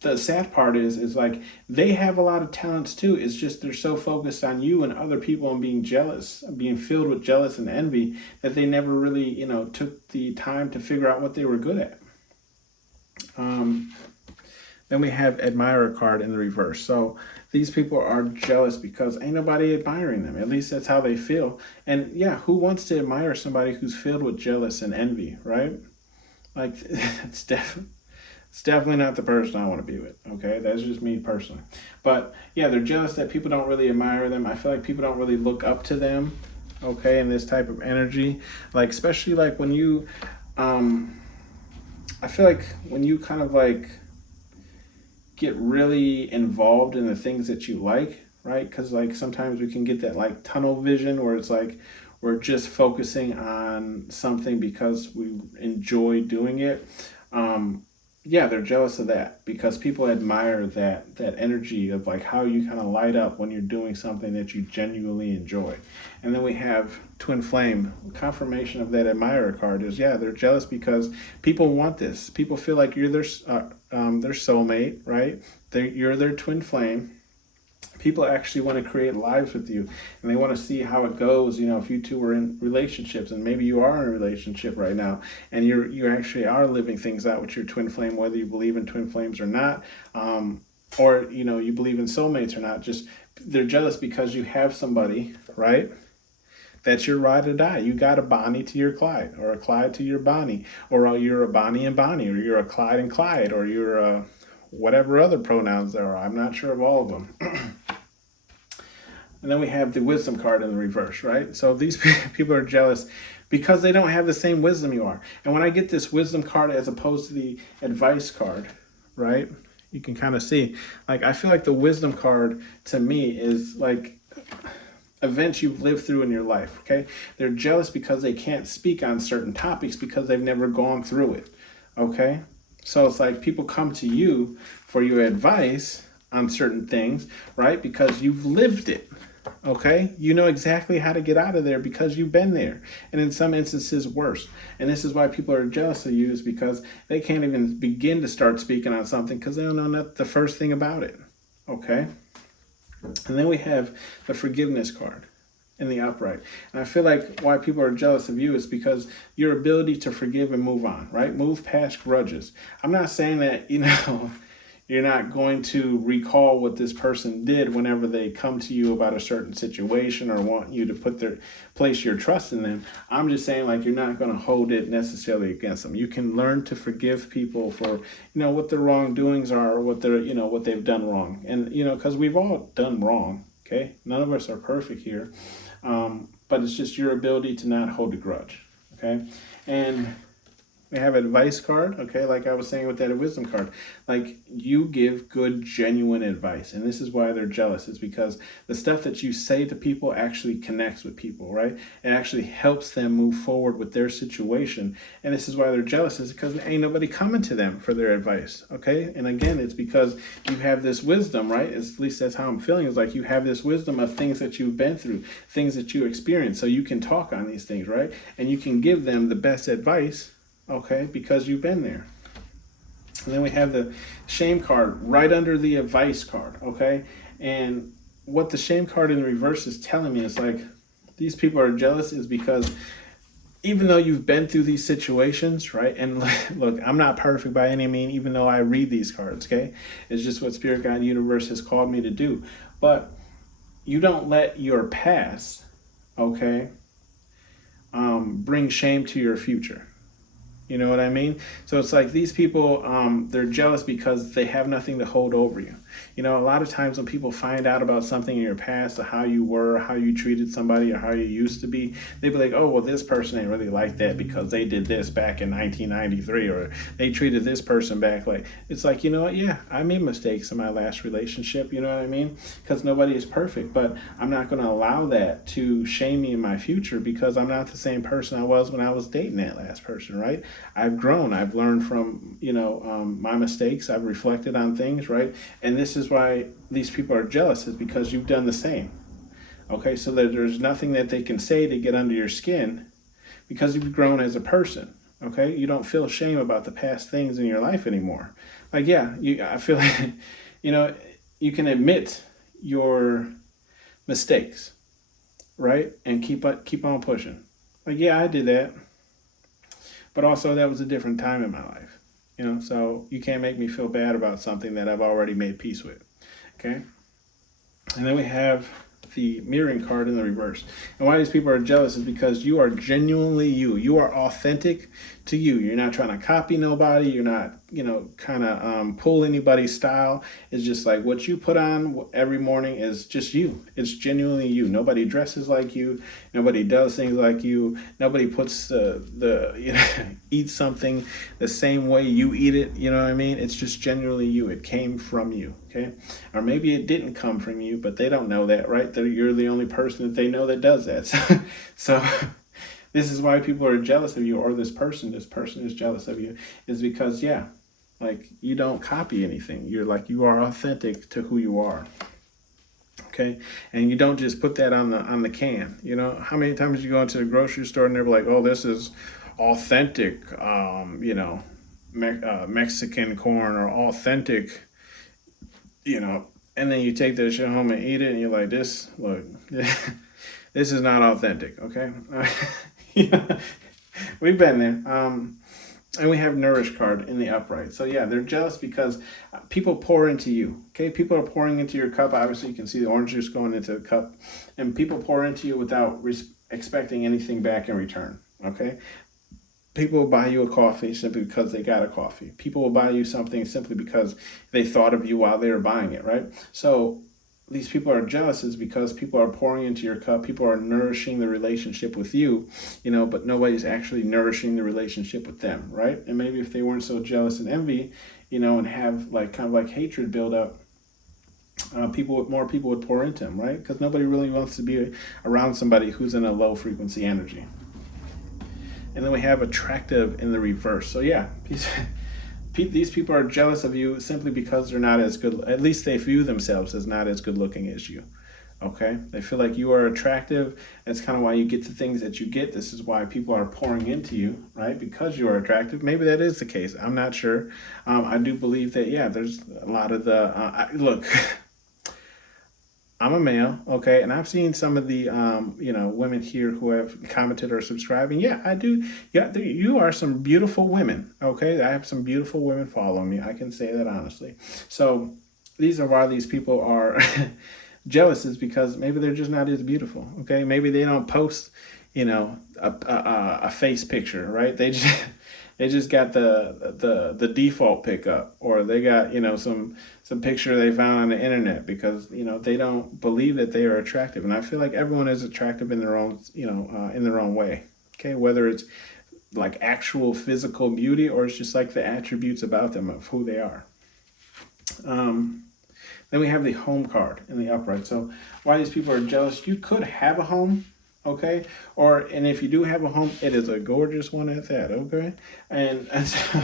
the sad part is like they have a lot of talents too. It's just they're so focused on you and other people and being jealous, being filled with jealous and envy that they never really, you know, took the time to figure out what they were good at. Then we have admirer card in the reverse. So these people are jealous because ain't nobody admiring them. At least that's how they feel. And yeah, who wants to admire somebody who's filled with jealous and envy, right? Like it's definitely not the person I want to be with. Okay, that's just me personally. But yeah, they're jealous that people don't really admire them. I feel like people don't really look up to them. Okay, in this type of energy, like especially like when you, I feel like when you kind of like get really involved in the things that you like, right? Because like sometimes we can get that like tunnel vision where it's like we're just focusing on something because we enjoy doing it. Yeah, they're jealous of that because people admire that energy of like how you kind of light up when you're doing something that you genuinely enjoy. And then we have twin flame. Confirmation of that admirer card is yeah, they're jealous because people want this. People feel like you're their soulmate, right? You're their twin flame. People actually want to create lives with you and they want to see how it goes, you know, if you two were in relationships and maybe you are in a relationship right now and you actually are living things out with your twin flame, whether you believe in twin flames or not, or you know, you believe in soulmates or not. Just they're jealous because you have somebody, right, that's your ride or die. You got a Bonnie to your Clyde or a Clyde to your Bonnie, or you're a Bonnie and Bonnie, or you're a Clyde and Clyde, or you're a whatever other pronouns there are. I'm not sure of all of them. And then we have the wisdom card in the reverse, right? So these people are jealous because they don't have the same wisdom you are. And when I get this wisdom card as opposed to the advice card, right? You can kind of see, like, I feel like the wisdom card to me is like events you've lived through in your life, okay? They're jealous because they can't speak on certain topics because they've never gone through it, okay? So it's like people come to you for your advice on certain things, right? Because you've lived it. Okay, you know exactly how to get out of there because you've been there, and in some instances worse. And this is why people are jealous of you, is because they can't even begin to start speaking on something because they don't know not the first thing about it. Okay, and then we have the forgiveness card in the upright, and I feel like why people are jealous of you is because your ability to forgive and move on, right? Move past grudges. I'm not saying that, you know, you're not going to recall what this person did whenever they come to you about a certain situation or want you to place your trust in them. I'm just saying, like, you're not going to hold it necessarily against them. You can learn to forgive people for, you know, what their wrongdoings are or what they're, you know, what they've done wrong. And, you know, because we've all done wrong. Okay, none of us are perfect here, but it's just your ability to not hold a grudge. Okay, and We have advice card, okay, like I was saying with that wisdom card. Like, you give good, genuine advice. And this is why they're jealous, is because the stuff that you say to people actually connects with people, right? It actually helps them move forward with their situation. And this is why they're jealous, is because ain't nobody coming to them for their advice, okay? And again, it's because you have this wisdom, right? At least that's how I'm feeling. Is like you have this wisdom of things that you've been through, things that you experienced. So you can talk on these things, right? And you can give them the best advice, okay, because you've been there. And then we have the shame card right under the advice card, okay? And what the shame card in the reverse is telling me is like, these people are jealous is because even though you've been through these situations, right? And look, I'm not perfect by any means, even though I read these cards, okay? It's just what Spirit Guide Universe has called me to do. But you don't let your past, okay, bring shame to your future. You know what I mean? So it's like these people, they're jealous because they have nothing to hold over you. You know, a lot of times when people find out about something in your past, or how you were, how you treated somebody, or how you used to be, they'd be like, oh, well, this person ain't really like that because they did this back in 1993, or they treated this person back like, it's like, you know what? Yeah, I made mistakes in my last relationship. You know what I mean? Because nobody is perfect, but I'm not going to allow that to shame me in my future, because I'm not the same person I was when I was dating that last person, right? I've grown. I've learned from, my mistakes. I've reflected on things, right? And this is why these people are jealous, is because you've done the same. Okay, so that there's nothing that they can say to get under your skin, because you've grown as a person. Okay, you don't feel shame about the past things in your life anymore. Like, yeah, I feel like, you can admit your mistakes, right? And keep on pushing. Like, yeah, I did that. But also, that was a different time in my life, so you can't make me feel bad about something that I've already made peace with, okay? And then we have the mirroring card in the reverse. And why these people are jealous is because you are genuinely you. You are authentic to you. You're not trying to copy nobody. You're not, kind of pull anybody's style. It's just like what you put on every morning is just you. It's genuinely you. Nobody dresses like you. Nobody does things like you. Nobody puts eats something the same way you eat it. You know what I mean? It's just genuinely you. It came from you. Okay, or maybe it didn't come from you, but they don't know that, right? That you're the only person that they know that does that. So this is why people are jealous of you, or this person is jealous of you, is because, yeah, like, you don't copy anything. You are authentic to who you are. Okay, and you don't just put that on the can. How many times you go into the grocery store and they're like, oh, this is authentic, Mexican corn, or authentic, and then you take that shit home and eat it, and you're like, this is not authentic, okay? We've been there. And we have nourish card in the upright. So yeah, they're jealous because people pour into you, okay? People are pouring into your cup. Obviously, you can see the orange juice going into the cup, and people pour into you without expecting anything back in return, okay? People will buy you a coffee simply because they got a coffee. People will buy you something simply because they thought of you while they were buying it, right? So these people are jealous is because people are pouring into your cup. People are nourishing the relationship with you, but nobody's actually nourishing the relationship with them, right? And maybe if they weren't so jealous and envy, and have kind of hatred build up, more people would pour into them, right? Because nobody really wants to be around somebody who's in a low frequency energy. And then we have attractive in the reverse. So yeah, these people are jealous of you simply because they're not as good. At least they view themselves as not as good looking as you. Okay, they feel like you are attractive. That's kind of why you get the things that you get. This is why people are pouring into you, right? Because you are attractive. Maybe that is the case. I'm not sure. I do believe that. Yeah, there's a lot of the look. I'm a male, okay, and I've seen some of the, women here who have commented or subscribing. Yeah, I do. Yeah, you are some beautiful women, okay? I have some beautiful women following me. I can say that honestly. So these are why these people are jealous, is because maybe they're just not as beautiful, okay? Maybe they don't post, a face picture, right? They just got the default pickup, or they got some picture they found on the internet, because they don't believe that they are attractive. And I feel like everyone is attractive in their own way. Okay, whether it's like actual physical beauty, or it's just like the attributes about them of who they are. Then we have the home card in the upright. So why these people are jealous, you could have a home, okay? And if you do have a home, it is a gorgeous one at that, okay? And so,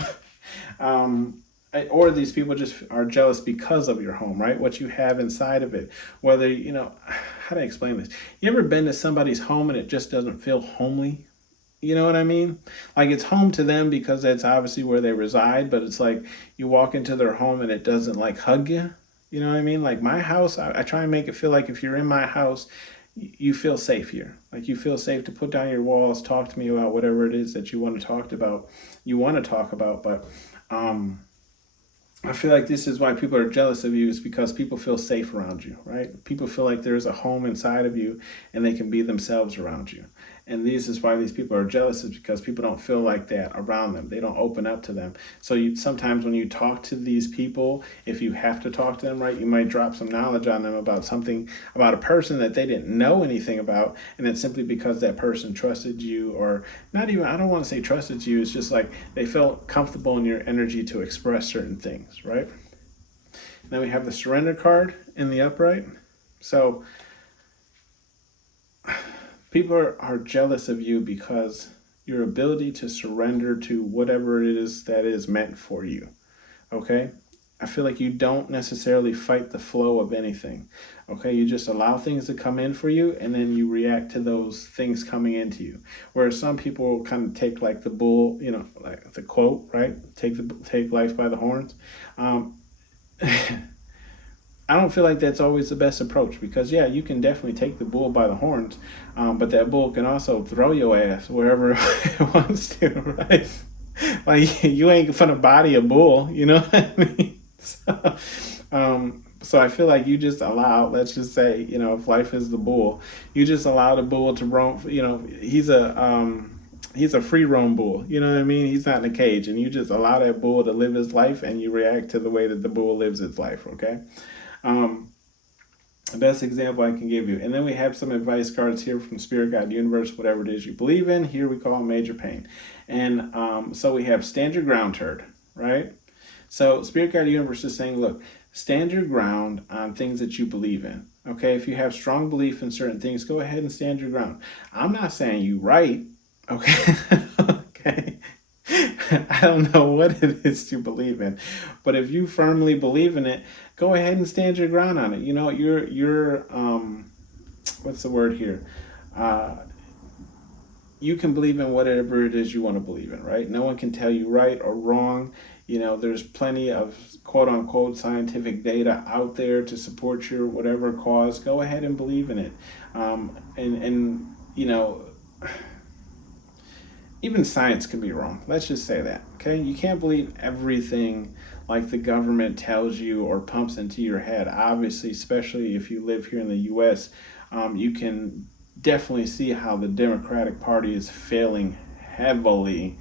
or these people just are jealous because of your home, right? What you have inside of it. Whether, how do I explain this? You ever been to somebody's home and it just doesn't feel homely? You know what I mean? Like it's home to them because that's obviously where they reside, but it's like you walk into their home and it doesn't like hug you. You know what I mean? Like my house, I try and make it feel like if you're in my house, you feel safe here. Like you feel safe to put down your walls, talk to me about whatever it is that you want to talk about. But I feel like this is why people are jealous of you, is because people feel safe around you, right? People feel like there's a home inside of you and they can be themselves around you. And this is why these people are jealous, is because people don't feel like that around them. They don't open up to them. So sometimes when you talk to these people, if you have to talk to them, right, you might drop some knowledge on them about something, about a person that they didn't know anything about. And it's simply because that person trusted you, or not even, I don't want to say trusted you. It's just like they felt comfortable in your energy to express certain things, right? Then we have the surrender card in the upright. So people are jealous of you because your ability to surrender to whatever it is that is meant for you. Okay? I feel like you don't necessarily fight the flow of anything. Okay? You just allow things to come in for you, and then you react to those things coming into you. Whereas some people will kind of take like the bull, like the quote, right? Take life by the horns. I don't feel like that's always the best approach, because yeah, you can definitely take the bull by the horns, but that bull can also throw your ass wherever it wants to, right? Like you ain't gonna body a bull, you know what I mean? So I feel like you just allow, let's just say, if life is the bull, you just allow the bull to roam. He's a free roam bull. You know what I mean? He's not in a cage, and you just allow that bull to live his life, and you react to the way that the bull lives its life. Okay. The best example I can give you. And then we have some advice cards here from Spirit, God, Universe, whatever it is you believe in. Here we call major pain. And so we have stand your ground, turd, right? So Spirit, God, Universe is saying, look, stand your ground on things that you believe in. Okay, if you have strong belief in certain things, go ahead and stand your ground. I'm not saying you right. Okay. Okay. I don't know what it is to believe in, but if you firmly believe in it, go ahead and stand your ground on it. You're what's the word here? You can believe in whatever it is you want to believe in, right? No one can tell you right or wrong. There's plenty of quote unquote scientific data out there to support your whatever cause. Go ahead and believe in it. Even science can be wrong. Let's just say that, okay? You can't believe everything like the government tells you or pumps into your head. Obviously, especially if you live here in the U.S., you can definitely see how the Democratic Party is failing heavily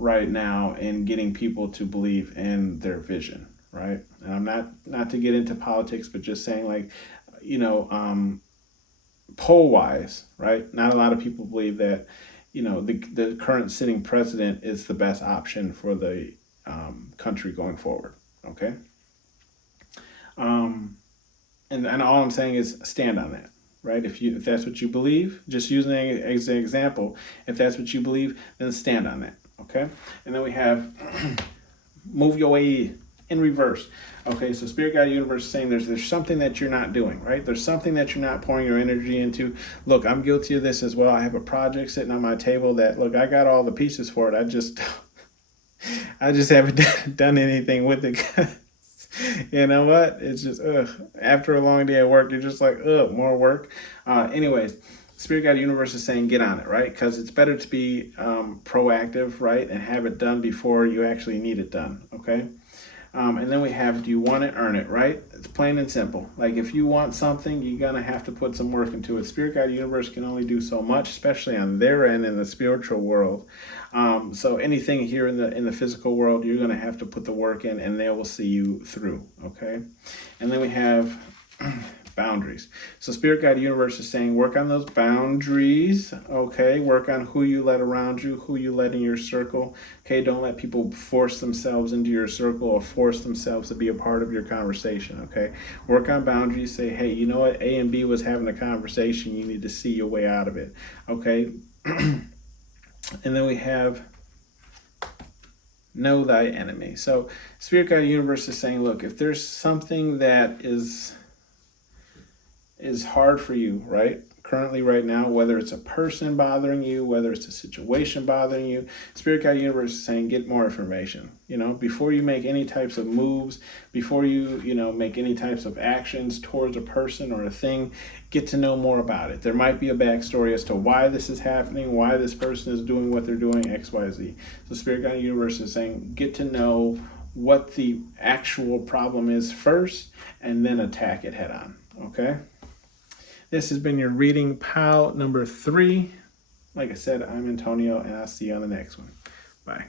right now in getting people to believe in their vision, right? And I'm not to get into politics, but just saying, like, poll-wise, right? Not a lot of people believe that the current sitting president is the best option for the country going forward. Okay. And all I'm saying is stand on that, right? If that's what you believe, just using it as an example, if that's what you believe, then stand on that. Okay. And then we have move your way in reverse. Okay, so Spirit, God, Universe is saying there's something that you're not doing, right? There's something that you're not pouring your energy into. Look, I'm guilty of this as well. I have a project sitting on my table that, look, I got all the pieces for it. I just haven't done anything with it. You know what? It's just, after a long day at work, you're just like, more work. Anyways, Spirit, God, Universe is saying get on it, right? Because it's better to be proactive, right? And have it done before you actually need it done, okay? And then we have, do you want it, earn it, right? It's plain and simple. Like if you want something, you're going to have to put some work into it. Spirit, God, Universe can only do so much, especially on their end in the spiritual world. So anything here in the physical world, you're going to have to put the work in, and they will see you through, okay? And then we have boundaries. So Spirit Guide Universe is saying work on those boundaries, okay? Work on who you let around you, who you let in your circle, okay? Don't let people force themselves into your circle or force themselves to be a part of your conversation, okay? Work on boundaries. Say, hey, you know what? A and B was having a conversation. You need to see your way out of it, okay? And then we have know thy enemy. So Spirit Guide Universe is saying, look, if there's something that is hard for you, right? Currently, right now, whether it's a person bothering you, whether it's a situation bothering you, Spirit Guide Universe is saying get more information. You know, before you make any types of moves, before you make any types of actions towards a person or a thing, get to know more about it. There might be a backstory as to why this is happening, why this person is doing what they're doing, X, Y, Z. So Spirit Guide Universe is saying get to know what the actual problem is first, and then attack it head on. Okay. This has been your reading pal number 3. Like I said, I'm Antonio, and I'll see you on the next one. Bye.